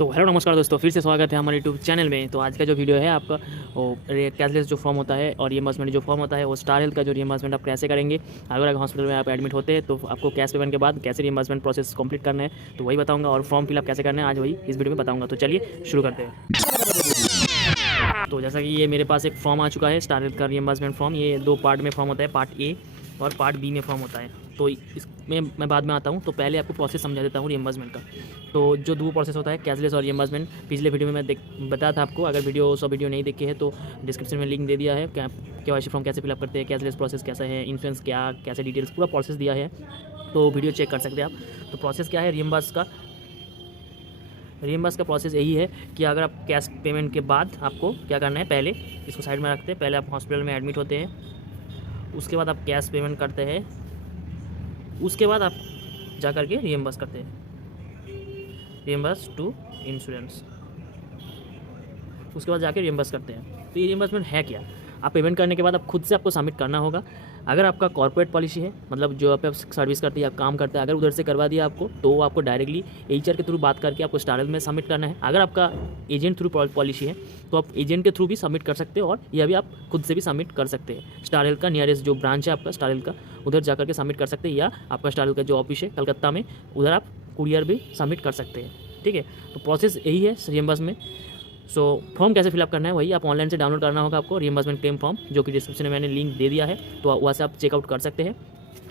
तो हेलो नमस्कार दोस्तों, फिर से स्वागत है हमारे यूट्यूब चैनल में। तो आज का जो वीडियो है आपका वो कैशलेस जो फॉर्म होता है और रियम्बर्समेंट जो फॉर्म होता है वो स्टार हेल्थ का जो रियम्बर्समेंट आप कैसे करेंगे। अगर हॉस्पिटल में आप एडमिट होते हैं तो आपको कैश पेमेंट के बाद कैसे रियम्बर्समेंट प्रोसेस कंप्लीट करना है तो वही बताऊंगा, और फॉर्म फिलअप कैसे करना है आज वही इस वीडियो में बताऊंगा। तो चलिए शुरू करते हैं। तो जैसा कि ये मेरे पास एक फॉर्म आ चुका है स्टार हेल्थ का रियम्बर्समेंट फॉर्म। ये दो पार्ट में फॉर्म होता है, पार्ट ए और पार्ट बी में फॉर्म होता है। तो इसमें मैं बाद में आता हूँ, तो पहले आपको प्रोसेस समझा देता हूँ रियम्बर्समेंट का। तो जो दो प्रोसेस होता है कैशलेस और रियम्बर्समेंट, पिछले वीडियो में मैं बताया था आपको। अगर वीडियो नहीं देखी है तो डिस्क्रिप्शन में लिंक दे दिया है। केवाईसी फॉर्म कैसे फिलअप करते हैं, कैशलेस प्रोसेस कैसा है, इंश्योरेंस क्या कैसे डिटेल्स पूरा प्रोसेस दिया है, तो वीडियो चेक कर सकते हैं आप। तो प्रोसेस क्या है रियम्बर्स का प्रोसेस यही है कि अगर आप कैश पेमेंट के बाद आपको क्या करना है, पहले इसको साइड में रखते हैं। पहले आप हॉस्पिटल में एडमिट होते हैं, उसके बाद आप कैश पेमेंट करते हैं, उसके बाद आप जा कर के रियम्बर्स करते हैं, रियम्बर्स टू इंश्योरेंस, उसके बाद जाके रियम्बर्स करते हैं। तो ये रियम्बर्समेंट है क्या, आप पेमेंट करने के बाद आप खुद से आपको सबमिट करना होगा। अगर आपका कॉर्पोरेट पॉलिसी है, मतलब जो आप सर्विस करते हैं आप काम करते हैं, अगर उधर से करवा दिया आपको तो वो आपको डायरेक्टली एचआर के थ्रू बात करके आपको स्टार हेल्थ में सबमिट करना है। अगर आपका एजेंट थ्रू पॉलिसी है तो आप एजेंट के थ्रू भी सबमिट कर सकते हैं, और यह भी आप खुद से भी सबमिट कर सकते हैं। स्टार हेल्थ का नियरेस्ट जो ब्रांच है आपका स्टार हेल्थ का, उधर जा करके सबमिट कर सकते हैं, या आपका स्टार हेल्थ का जो ऑफिस है कलकत्ता में, उधर आप कुरियर भी सबमिट कर सकते हैं। ठीक है, तो प्रोसेस यही है रियम्बर्स में। सो फॉर्म कैसे फिलअप करना है वही आप ऑनलाइन से डाउनलोड करना होगा आपको, रियम्बर्समेंट क्लेम फॉर्म, जो कि डिस्क्रिप्शन में मैंने लिंक दे दिया है, तो वहाँ से आप चेकआउट कर सकते हैं।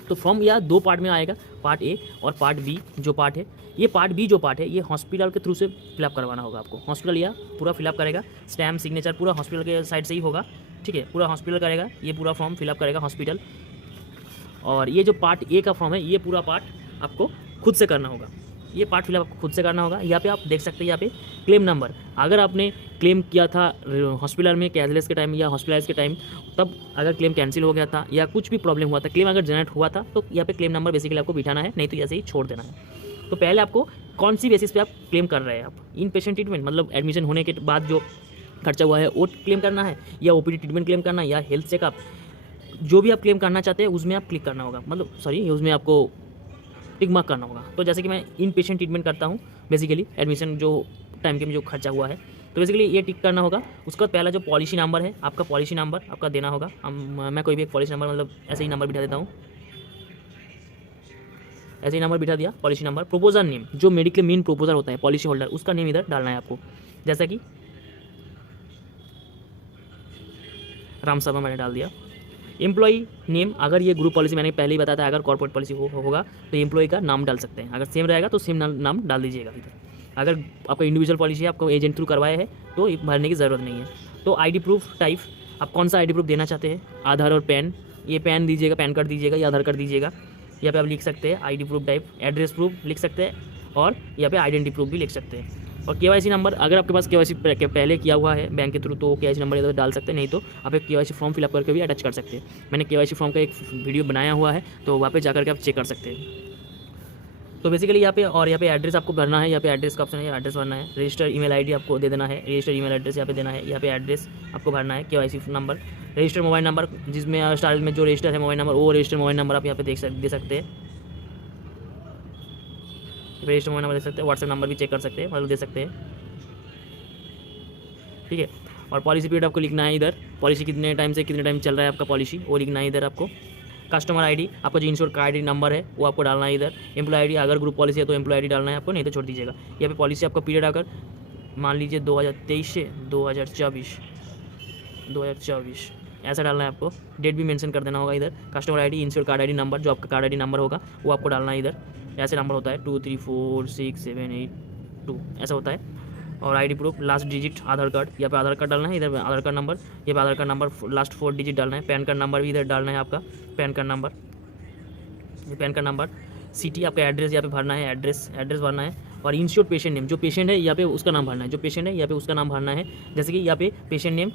तो फॉर्म यह दो पार्ट में आएगा, पार्ट ए और पार्ट बी जो पार्ट है। ये पार्ट बी जो पार्ट है ये हॉस्पिटल के थ्रू से फिलअप करवाना होगा आपको। हॉस्पिटल यह पूरा फिलअप करेगा, स्टैम्प सिग्नेचर पूरा हॉस्पिटल के साइड से ही होगा। ठीक है, पूरा हॉस्पिटल करेगा, ये पूरा फॉर्म फिलअप करेगा हॉस्पिटल। और ये जो पार्ट ए का फॉर्म है ये पूरा पार्ट आपको खुद से करना होगा, ये पार्ट फिलअप आपको खुद से करना होगा। यहाँ पे आप देख सकते हैं, यहाँ पे क्लेम नंबर, अगर आपने क्लेम किया था हॉस्पिटल में कैशलेस के टाइम या हॉस्पिटलाइज के टाइम, तब अगर क्लेम कैंसिल हो गया था या कुछ भी प्रॉब्लम हुआ था, क्लेम अगर जनरेट हुआ था, तो यहाँ पे क्लेम नंबर बेसिकली आपको बिठाना है, नहीं तो ऐसे ही छोड़ देना है। तो पहले आपको कौन सी बेसिस पे आप क्लेम कर रहे हैं, आप इन पेशेंट ट्रीटमेंट मतलब एडमिशन होने के बाद जो खर्चा हुआ है वो क्लेम करना है, या ओपीडी ट्रीटमेंट क्लेम करना है, या हेल्थ चेकअप, जो भी आप क्लेम करना चाहते हैं उसमें आप क्लिक करना होगा, मतलब उसमें आपको टिक मार्क करना होगा। तो जैसे कि मैं इन पेशेंट ट्रीटमेंट करता हूँ बेसिकली एडमिशन जो टाइम के में जो खर्चा हुआ है, तो बेसिकली ये टिक करना होगा। उसका पहला जो पॉलिसी नंबर है आपका, पॉलिसी नंबर आपका देना होगा। मैं कोई भी एक पॉलिसी नंबर, मतलब ऐसे ही नंबर बिठा देता हूँ, ऐसे ही नंबर बिठा दिया, पॉलिसी नंबर। प्रोपोजर नेम, जो मेडिकल मेन प्रोपोजर होता है पॉलिसी होल्डर, उसका नेम इधर डालना है आपको, जैसा कि राम शर्मा मैंने डाल दिया। एम्प्लॉई नेम, अगर ये ग्रुप पॉलिसी मैंने पहले ही बताया था, अगर कॉर्पोरेट पॉलिसी होगा तो एम्प्लॉय का नाम डाल सकते हैं, अगर सेम रहेगा तो सेम नाम डाल दीजिएगा इधर। अगर आपका इंडिविजुअल पॉलिसी है, आपको एजेंट थ्रू करवाया है, तो भरने की ज़रूरत नहीं है। तो आईडी प्रूफ टाइप, आप कौन सा आईडी प्रूफ देना चाहते हैं, आधार और पैन, ये पैन दीजिएगा, पैन कार्ड दीजिएगा या आधार कार्ड दीजिएगा। यहाँ पे आप लिख सकते हैं ID proof type, address proof लिख सकते हैं, और यहाँ पे आइडेंटिटी प्रूफ भी लिख सकते हैं। और केवाईसी नंबर, अगर आपके पास केवाईसी पहले किया हुआ है बैंक के थ्रू तो केवाईसी नंबर इधर डाल सकते हैं, नहीं तो आप एक केवाईसी फॉर्म फिलअप करके भी अटैच कर सकते हैं। मैंने केवाईसी फॉर्म का एक वीडियो बनाया हुआ है, तो वहाँ पे जाकर के आप चेक कर सकते हैं। तो बेसिकली यहाँ पे, और यहाँ पे एड्रेस आपको भरना है, यहाँ पे एड्रेस का ऑप्शन है, एड्रेस भरना है। रजिस्टर ईमेल आईडी आपको दे देना है, रजिस्टर ईमेल एड्रेस यहाँ पे देना है, यहाँ पे एड्रेस आपको भरना है, KYC number, register mobile number, जिसमें स्टार में जो रजिस्टर है मोबाइल नंबर, वो रजिस्टर मोबाइल नंबर आप यहाँ पे दे सकते हैं, रजिस्टर मोबाइल नंबर दे सकते हैं। व्हाट्सएप नंबर भी चेक कर सकते हैं, मतलब दे सकते हैं। ठीक है, और पॉलिसी पीरियड आपको लिखना है इधर, पॉलिसी कितने टाइम से कितने टाइम चल रहा है आपका पॉलिसी, वो लिखना है इधर आपको। कस्टमर आईडी, आपका जो इंश्योर का आईडी नंबर है वो आपको डालना है इधर। एम्प्लॉय आईडी, अगर ग्रुप पॉलिसी है तो एम्प्लॉय आईडी डालना है आपको, नहीं तो छोड़ दीजिएगा। यहाँ पे पॉलिसी आपका पीरियड अगर मान लीजिए 2023 से 2024 ऐसा डालना है आपको। डेट भी मेंशन कर देना होगा इधर। Customer ID, ensure card ID number, जो आपका कार्ड आईडी नंबर होगा वो आपको डालना है इधर। ऐसे नंबर होता है 234678 ऐसा होता है। और आईडी प्रूफ, लास्ट डिजिट आधार कार्ड, यहाँ पे आधार कार्ड डालना है, इधर आधार कार्ड नंबर, यहाँ पे आधार कार्ड नंबर लास्ट 4 डिजिट डालना है। पैन कार्ड नंबर भी इधर डालना है आपका, पैन कार्ड नंबर, ये पैन कार्ड नंबर। सिटी, आपका एड्रेस यहाँ पे भरना है, एड्रेस भरना है। और इंश्योर्ड पेशेंट नेम, जो पेशेंट है यहाँ पे उसका नाम भरना है, जो पेशेंट है यहाँ पे उसका नाम भरना है। जैसे कि यहाँ पे पेशेंट नेम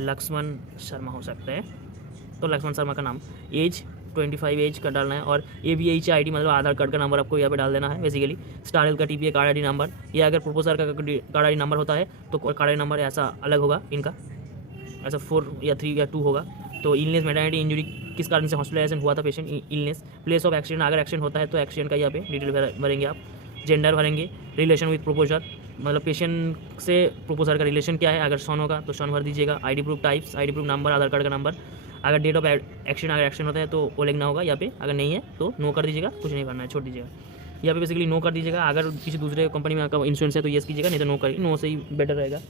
लक्ष्मण शर्मा हो सकता है, तो लक्ष्मण शर्मा का नाम, एज 25 एज का डालना है। और ABH ID मतलब आधार कार्ड का नंबर आपको यहाँ पे डाल देना है बेसिकली। स्टार हेल्थ का TPA कार्ड आईडी नंबर, या अगर प्रोपोजर का कार्ड आईडी नंबर होता है तो कार्ड आईडी नंबर ऐसा अलग होगा इनका, ऐसा 4 या 3 या 2 होगा। तो इलनेस, मेटर्निटी इंजरी, किस कारण से हॉस्पिटलाइजेशन हुआ था patient, illness, place of accident, अगर एक्सीडेंट होता है तो एक्सीडेंट का यहाँ पे डिटेल भरेंगे आप। जेंडर भरेंगे, रिलेशन विद प्रोपोजर, मतलब पेशेंट से प्रोपोजर का रिलेशन क्या है, अगर सन होगा तो सन भर दीजिएगा। ID proof types, ID proof number, Aadhaar card का नंबर, अगर डेट ऑफ एक्शन, अगर एक्शन होता है तो वो लिखना होगा यहाँ पे, अगर नहीं है तो नो कर दीजिएगा, कुछ नहीं करना है, छोड़ दीजिएगा। यहाँ पे बेसिकली नो कर दीजिएगा। अगर किसी दूसरे कंपनी में आपका इंश्योरेंस है तो येस कीजिएगा, नहीं तो नो करिए, नो से ही बेटर रहेगा।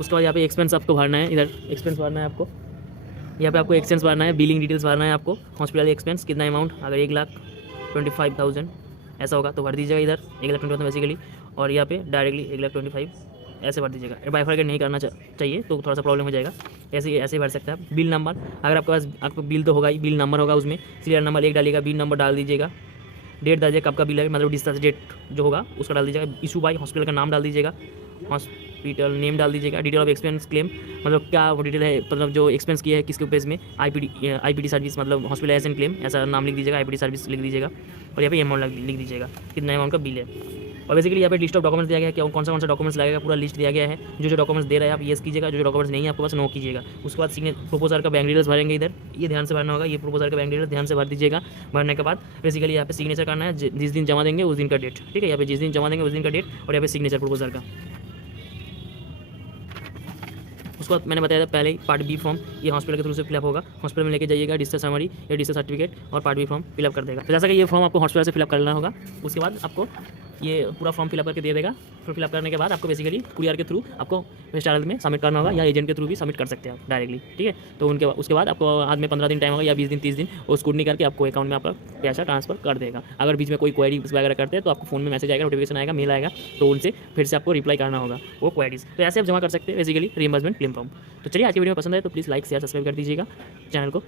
उसके बाद यहाँ पे एक्सपेंस आपको भरना है, इधर एक्सपेंस भरना है आपको, यहाँ पे आपको एक्सपेंस भरना है, बिलिंग डिटेल्स भरना है आपको, हॉस्पिटल एक्सपेंस कितना अमाउंट, अगर 1,25,000 ऐसा होगा तो भर दीजिएगा इधर 1,25,000 बेसिकली, और यहाँ पे डायरेक्टली 1,25,000 ऐसे भर दीजिएगा। बाइफरकेट नहीं करना चाहिए तो थोड़ा सा प्रॉब्लम हो जाएगा, ऐसे भर सकते हैं आप। बिल नंबर, अगर आपके पास आपको बिल तो होगा ही, बिल नंबर होगा, उसमें सीरियल नंबर 1 डालिएगा, बिल नंबर डाल दीजिएगा, डेट डालिए कब का बिल है, मतलब डिस्चार्ज डेट जो होगा उसका डाल दीजिएगा, इशू बाय हॉस्पिटल का नाम डाल दीजिएगा, हॉस्पिटल नेम डाल दीजिएगा, डिटेल ऑफ एक्सपेंस क्लेम, मतलब क्या वो डिटेल है, मतलब जो एक्सपेंस किया है किसके पेज में, आईपीडी सर्विस, मतलब हॉस्पिटल एज एंड क्लेम ऐसा नाम लिख दीजिएगा, आईपीडी सर्विस लिख दीजिएगा, और यहाँ पे अमाउंट लिख दीजिएगा कितना अमाउंट का बिल है। और बेसिकली यहाँ पे लिस्ट ऑफ डॉक्यूमेंट्स दिया गया है, क्या कौन सा डॉक्यूमेंट्स लगेगा, पूरा लिस्ट दिया गया है। जो डॉक्यूमेंट्स दे रहा है आप येस कीजिएगा, जो डॉक्यूमेंट्स नहीं है आपके पास नो कीजिएगा। उसके बाद प्रोपोजर का बैंक डिटेल्स भरेंगे इधर, ये ध्यान से भरना होगा, ये प्रोपोजर का बैंक डिटेल्स ध्यान से भर दीजिएगा। भरने के बाद बेसिकली यहाँ पे सिग्नेचर करना है, जिस दिन जमा देंगे उस दिन का डेट, ठीक है, यहाँ पे जिस दिन जमा देंगे उस दिन का डेट, और यहाँ पे सिग्नेचर प्रोपोजर का। उसके बाद मैंने बताया था पहले ही, पार्ट बी फॉर्म ये हॉस्पिटल के थ्रू से फिलअप होगा, हॉस्पिटल में लेके जाइएगा, डिस्चार्ज समरी या डिस्चार्ज सर्टिफिकेट, और पार्ट बी फॉर्म फिलअप कर देगा। तो जैसा कि ये फॉर्म आपको हॉस्पिटल से फिलअप करना होगा, उसके बाद आपको ये पूरा फॉर्म फिलअप करके दे देगा। फिर फिलअप करने के बाद आपको बेसिकली कुरियर के थ्रू आपको वेस्टाइल में सबमिट करना होगा, या एजेंट के थ्रू भी सबमिट कर सकते हैं आप डायरेक्टली, ठीक है। तो उसके बाद आपको हाथ में 15 दिन टाइम होगा, या 20 दिन 30 दिन, वो स्कूटनी करके आपको अकाउंट में आपका पैसा ट्रांसफर कर देगा। अगर बीच में कोई क्वेरी वगैरह करते हैं तो आपको फोन में मैसेज आएगा, नोटिफिकेशन आएगा, मेल आएगा, तो उनसे फिर से आपको रिप्लाई करना होगा वो क्वेरीज। तो ऐसे आप जमा कर सकते हैं बेसिकली रीइंबर्समेंट क्लेम फॉर्म। तो चलिए आज की वीडियो में पसंद है तो प्लीज़ लाइक शेयर सब्सक्राइब कर दीजिएगा चैनल को।